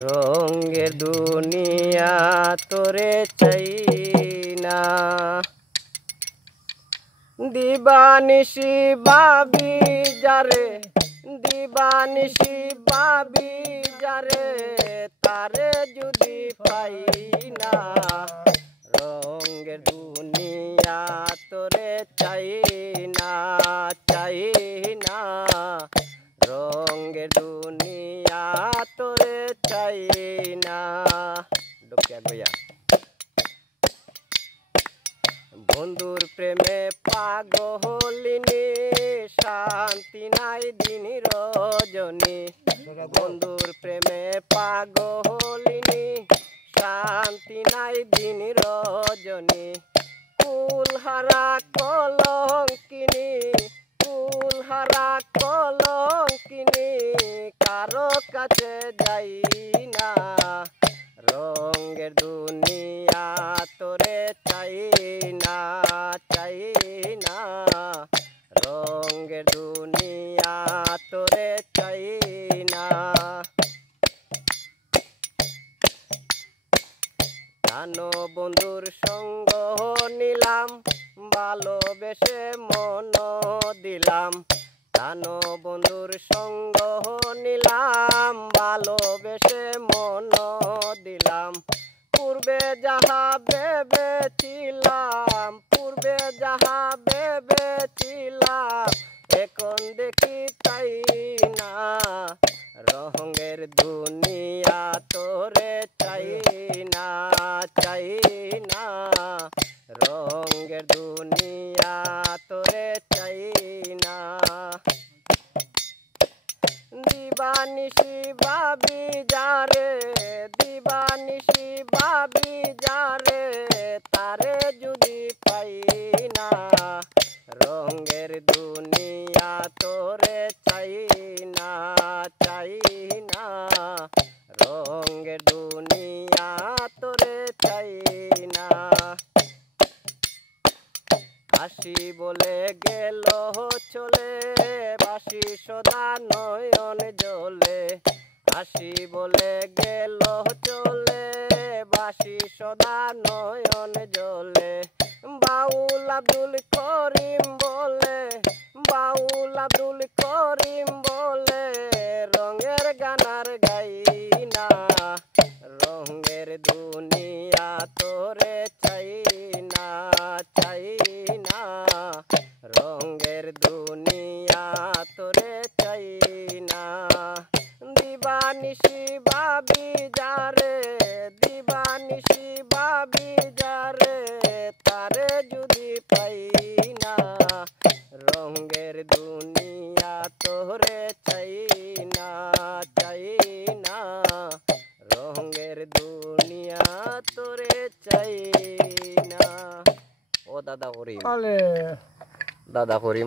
রঙের দুনিয়া তোরে চাই না, দিবানিশি ভাবি যারে, দিবানিশি ভাবি যারে, তারে যদি পাই না। রঙের দুনিয়া তোরে চাই না, চাই না। রঙের দুনিয়া তোরে চাই না। ডুকিয়া গইয়া বন্ধুর প্রেমে পাগলিনী, শান্তি নাই দিন রজনী। বন্ধুর প্রেমে পাগলিনী, শান্তি নাই দিন রজনী। কুলহারা কলঙ্কিনী, কুলহারা কলঙ্কিনী, কারো কাছে যাই না। রঙের দুনিয়া তোরে চাই না, চাই না। রঙের দুনিয়া তোরে চাই না। জানো বন্ধুর সঙ্গ নিলাম, ভালোবেসে মন দিলাম। জানো বন্ধুর সঙ্গ নিলাম, ভালোবেসে মন দিলাম। পূর্বে যাহা ভেবেছিলাম, পূর্বে যাহা ভেবেছিলাম, এখন দেখি তাই না। রঙের দুনিয়া তোরে চাই না, চাই না। রঙের দুনিয়া তোরে চাই না। দিবানিশি ভাবি যারে, দিবানিশি ভাবি যারে, তারে যদি পাই না। রঙের দুনিয়া তোরে চাই না, চাই না। রঙের দুনিয়া তোরে চাই না। হাসি বলে গেল চলে, বাসি সদা নয়ন জ্বলে। হাসি বলে গেল চলে, বাসি সদা নয়ন জ্বলে। বাউল আব্দুল করিম বলে, বাউল আব্দুল করিম বলে, রঙের গানার গাই না। রঙের দুনিয়া তোরে চাই না, চাই না। রঙের দুনিয়া তোরে চাই না। দিবানিশি ভাবি যারে, দিবানিশি ভাবি যারে, তারে যদি পাই না। রঙের দুনিয়া তোরে চাই না, চাই না। রঙের দুনিয়া তোরে চাই না। ও দাদা করিম, দাদা করিম।